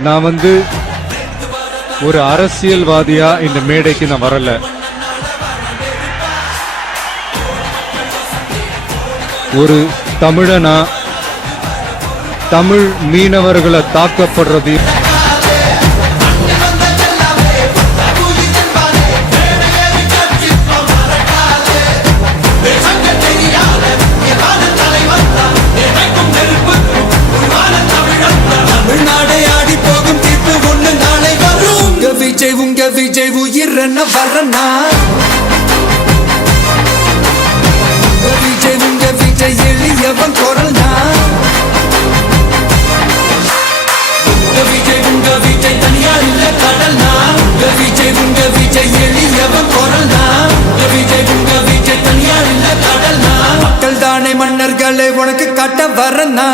நான் ஒரு அரசியல்வாதியா இந்த மேடைக்கு நான் வரல. ஒரு தமிழனா தமிழ் மீனவர்களை தாக்கப்படுறது விஜய் உயிரன வரனா விஜய் எளியவன் குரல்னா விஜய் தனியார் இல்ல கடல்னா விஜய் எளியவன் குரல்னா விஜய் தனியார் இல்ல கடல்னா மக்கள் தானே மன்னர்களே உனக்கு காட்ட வரனா